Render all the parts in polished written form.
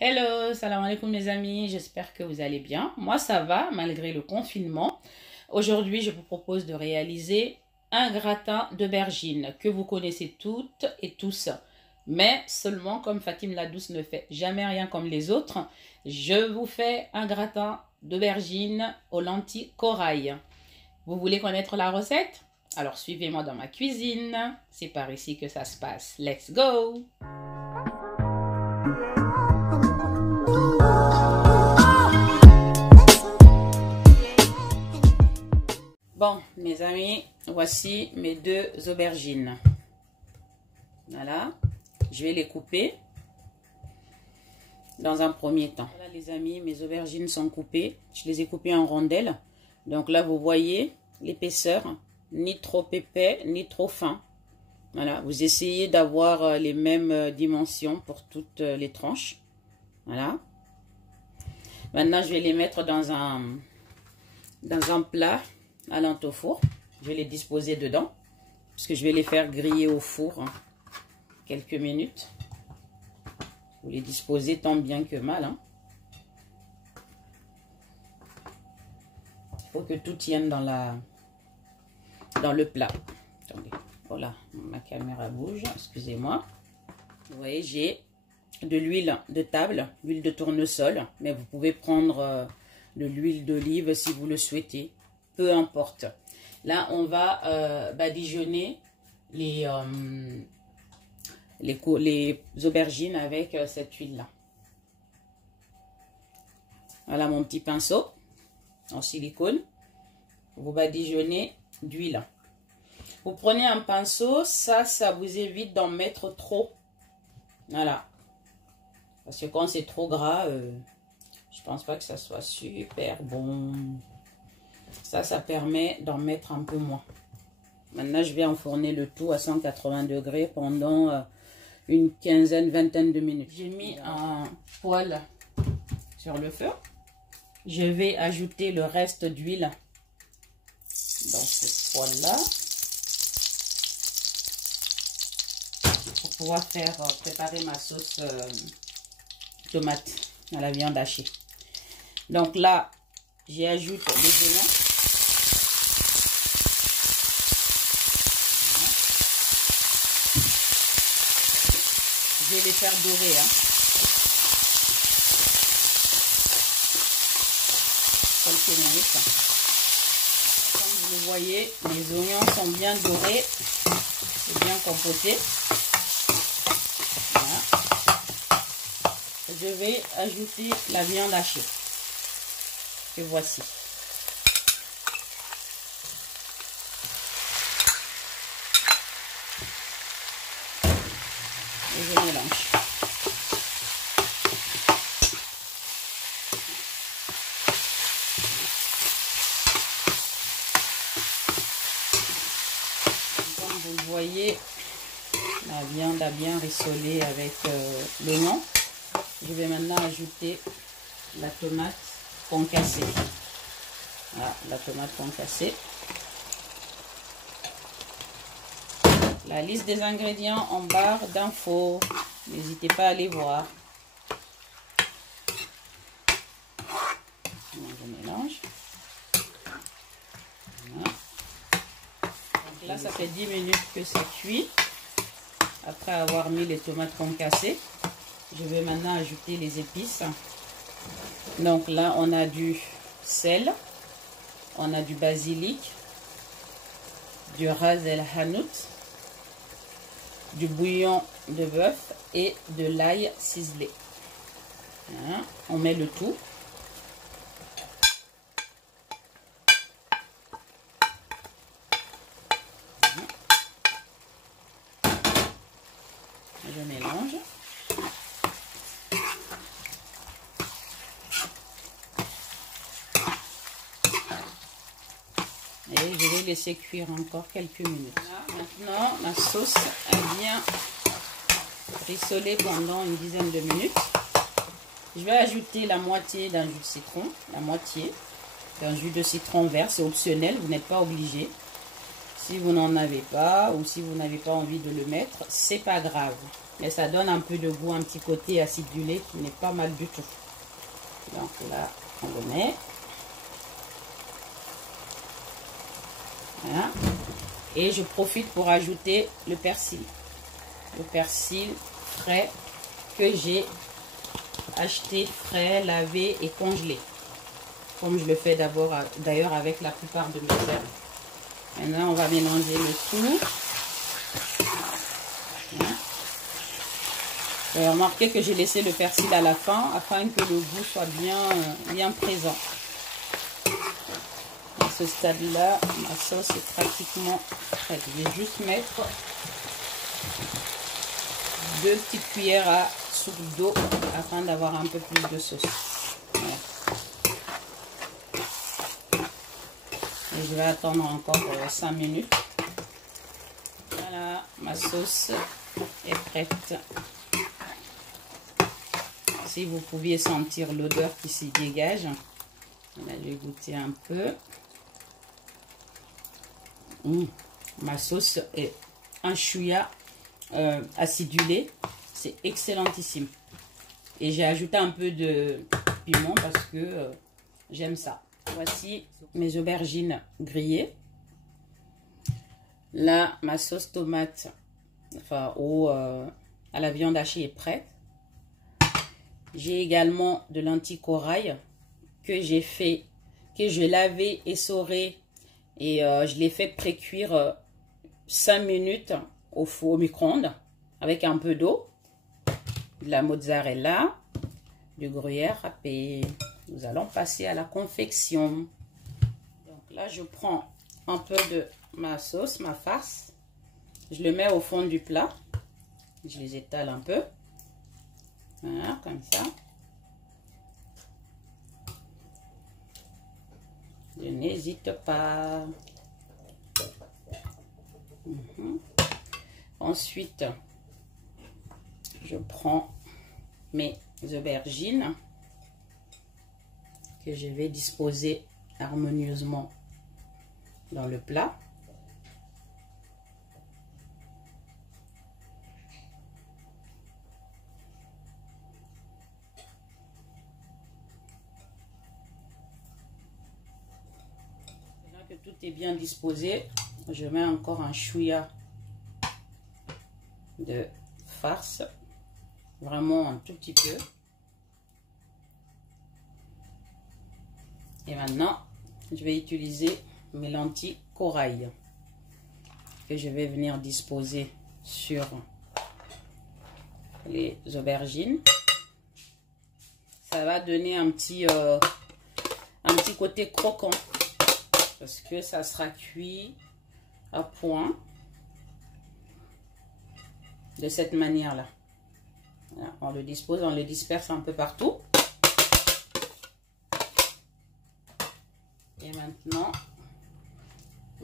Hello, salam alaikum mes amis, j'espère que vous allez bien. Moi ça va malgré le confinement. Aujourd'hui je vous propose de réaliser un gratin d'aubergine que vous connaissez toutes et tous. Mais seulement comme Fatim la Douce ne fait jamais rien comme les autres, je vous fais un gratin d'aubergine aux lentilles corail. Vous voulez connaître la recette? Alors suivez-moi dans ma cuisine, c'est par ici que ça se passe. Let's go! Bon, mes amis, voici mes deux aubergines. Voilà, je vais les couper dans un premier temps. Voilà les amis, mes aubergines sont coupées. Je les ai coupées en rondelles. Donc là, vous voyez l'épaisseur, ni trop épais, ni trop fin. Voilà, vous essayez d'avoir les mêmes dimensions pour toutes les tranches. Voilà. Maintenant, je vais les mettre dans un plat allant au four. Je vais les disposer dedans parce que je vais les faire griller au four quelques minutes. Vous les disposez tant bien que mal. Il faut que tout tienne dans le plat. Attendez, voilà, ma caméra bouge, excusez-moi. Vous voyez, j'ai de l'huile de table, l'huile de tournesol, mais vous pouvez prendre de l'huile d'olive si vous le souhaitez. Peu importe. Là, on va badigeonner les aubergines avec cette huile-là. Voilà mon petit pinceau en silicone. Vous badigeonnez d'huile. Vous prenez un pinceau, ça vous évite d'en mettre trop. Voilà. Parce que quand c'est trop gras, je pense pas que ça soit super bon. Ça permet d'en mettre un peu moins. Maintenant, je vais enfourner le tout à 180 degrés pendant une vingtaine de minutes. J'ai mis un poêle sur le feu. Je vais ajouter le reste d'huile dans ce poêle-là pour pouvoir préparer ma sauce tomate à la viande hachée. Donc là, j'ajoute les oignons. Je vais les faire dorer. Quelques minutes. Comme vous le voyez, mes oignons sont bien dorés. C'est bien compoté. Voilà. Je vais ajouter la viande hachée. Que voici. Et je mélange. Comme vous le voyez, la viande a bien rissolé avec l'oignon. Je vais maintenant ajouter la tomate concassée. Voilà, la tomate concassée. La liste des ingrédients en barre d'infos. N'hésitez pas à aller voir. Je mélange. Voilà. Donc là, ça fait 10 minutes que c'est cuit. Après avoir mis les tomates concassées, je vais maintenant ajouter les épices. Donc là, on a du sel, on a du basilic, du ras el hanout, du bouillon de bœuf et de l'ail ciselé. Voilà. On met le tout. Je mélange. Et je vais laisser cuire encore quelques minutes. Voilà, maintenant, ma sauce a bien rissolé pendant une dizaine de minutes. Je vais ajouter la moitié d'un jus de citron. La moitié d'un jus de citron vert, c'est optionnel, vous n'êtes pas obligé. Si vous n'en avez pas ou si vous n'avez pas envie de le mettre, c'est pas grave. Mais ça donne un peu de goût, un petit côté acidulé qui n'est pas mal du tout. Donc là, on le met. Voilà. Et je profite pour ajouter le persil. Le persil frais que j'ai acheté frais, lavé et congelé. Comme je le fais d'ailleurs avec la plupart de mes herbes. Maintenant, on va mélanger le tout. Voilà. Remarquez que j'ai laissé le persil à la fin afin que le goût soit bien présent. À ce stade-là, ma sauce est pratiquement prête. Je vais juste mettre 2 petites cuillères à soupe d'eau afin d'avoir un peu plus de sauce. Voilà. Et je vais attendre encore 5 minutes. Voilà, ma sauce est prête. Si vous pouviez sentir l'odeur qui s'y dégage. Voilà, je vais goûter un peu. Ma sauce est un chouïa acidulé. C'est excellentissime. Et j'ai ajouté un peu de piment parce que j'aime ça. Voici mes aubergines grillées. Là, ma sauce tomate à la viande hachée est prête. J'ai également de lentilles corail que j'ai lavé, essoré et je l'ai fait pré-cuire 5 minutes au micro-ondes avec un peu d'eau, de la mozzarella, du gruyère râpé. Nous allons passer à la confection. Donc là, je prends un peu de ma sauce, ma farce. Je le mets au fond du plat. Je les étale un peu. Voilà, comme ça. Je n'hésite pas. Ensuite, je prends mes aubergines que je vais disposer harmonieusement dans le plat. Là que tout est bien disposé, je mets encore un chouïa de farce, vraiment un tout petit peu. Et maintenant, je vais utiliser mes lentilles corail que je vais venir disposer sur les aubergines. Ça va donner un petit côté croquant parce que ça sera cuit à point de cette manière-là. Voilà, on le dispose, on le disperse un peu partout. Et maintenant,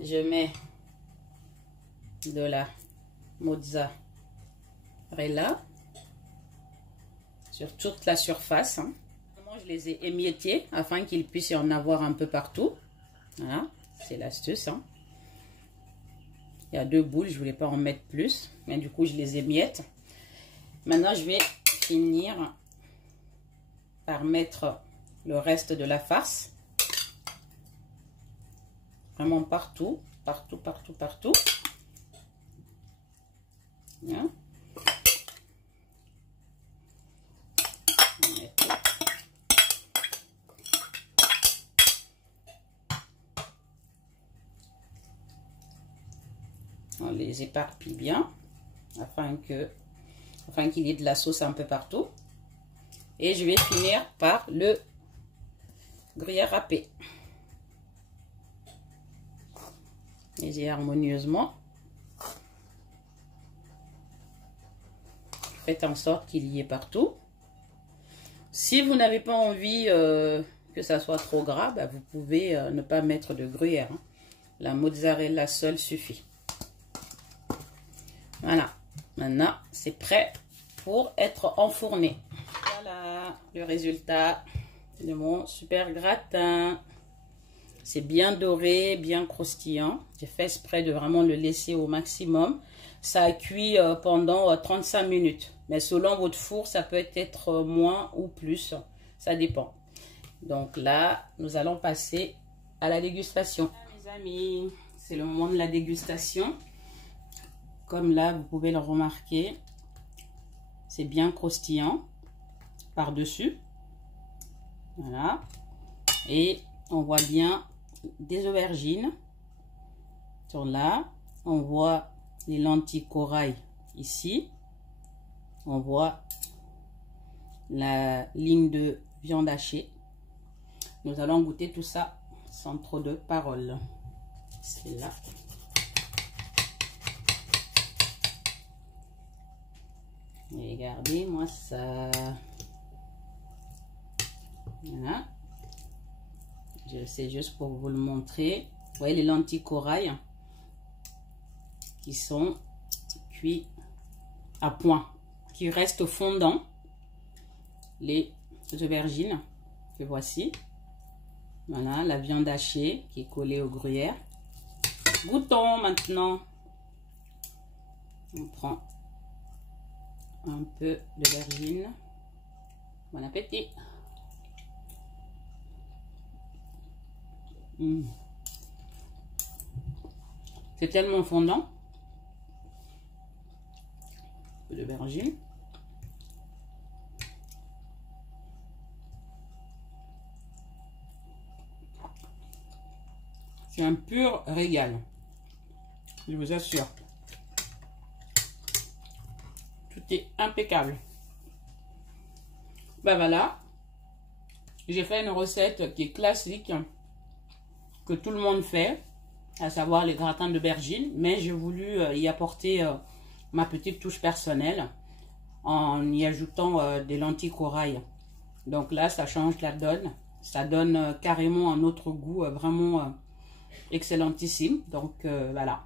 je mets de la mozzarella sur toute la surface. Je les ai émiettés afin qu'il puisse y en avoir un peu partout. Voilà, c'est l'astuce. Il y a 2 boules, je ne voulais pas en mettre plus, mais du coup, je les émiette. Maintenant, je vais finir par mettre le reste de la farce. Vraiment partout, partout, partout, partout. Bien. On les éparpille bien afin qu'il y ait de la sauce un peu partout. Et je vais finir par le gruyère râpé. Et harmonieusement. Faites en sorte qu'il y ait partout. Si vous n'avez pas envie que ça soit trop gras, bah, vous pouvez ne pas mettre de gruyère. La mozzarella seule suffit. Voilà. Maintenant, c'est prêt pour être enfourné. Voilà le résultat de mon super gratin. C'est bien doré, bien croustillant. J'ai fait exprès de vraiment le laisser au maximum. Ça cuit pendant 35 minutes. Mais selon votre four, ça peut être moins ou plus. Ça dépend. Donc là, nous allons passer à la dégustation. Mes amis, c'est le moment de la dégustation. Comme là, vous pouvez le remarquer, c'est bien croustillant par-dessus. Voilà. Et on voit bien des aubergines. Sur là, on voit les lentilles corail ici. On voit la ligne de viande hachée. Nous allons goûter tout ça sans trop de paroles. C'est là. Regardez-moi ça. Voilà. Je sais juste pour vous le montrer. Vous voyez les lentilles corail qui sont cuits à point, qui restent fondants. Les aubergines que voici. Voilà, la viande hachée qui est collée au gruyère. Goûtons maintenant. On prend un peu d'aubergine. Bon appétit. C'est tellement fondant. Un peu d'aubergine. C'est un pur régal. Je vous assure. Tout est impeccable. Ben voilà. J'ai fait une recette qui est classique, que tout le monde fait, à savoir les gratins d'aubergine, mais j'ai voulu y apporter ma petite touche personnelle en y ajoutant des lentilles corail. Donc là, ça change la donne. Ça donne carrément un autre goût vraiment excellentissime. Donc voilà.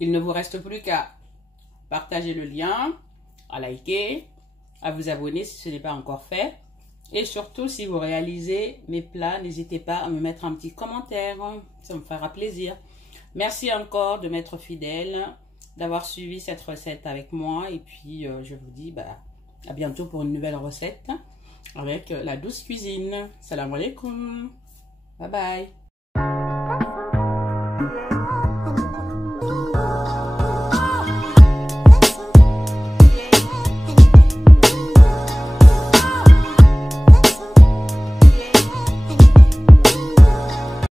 Il ne vous reste plus qu'à partager le lien, à liker, à vous abonner si ce n'est pas encore fait. Et surtout, si vous réalisez mes plats, n'hésitez pas à me mettre un petit commentaire. Ça me fera plaisir. Merci encore de m'être fidèle, d'avoir suivi cette recette avec moi. Et puis, je vous dis à bientôt pour une nouvelle recette avec la douce cuisine. Salam alaikum. Bye bye.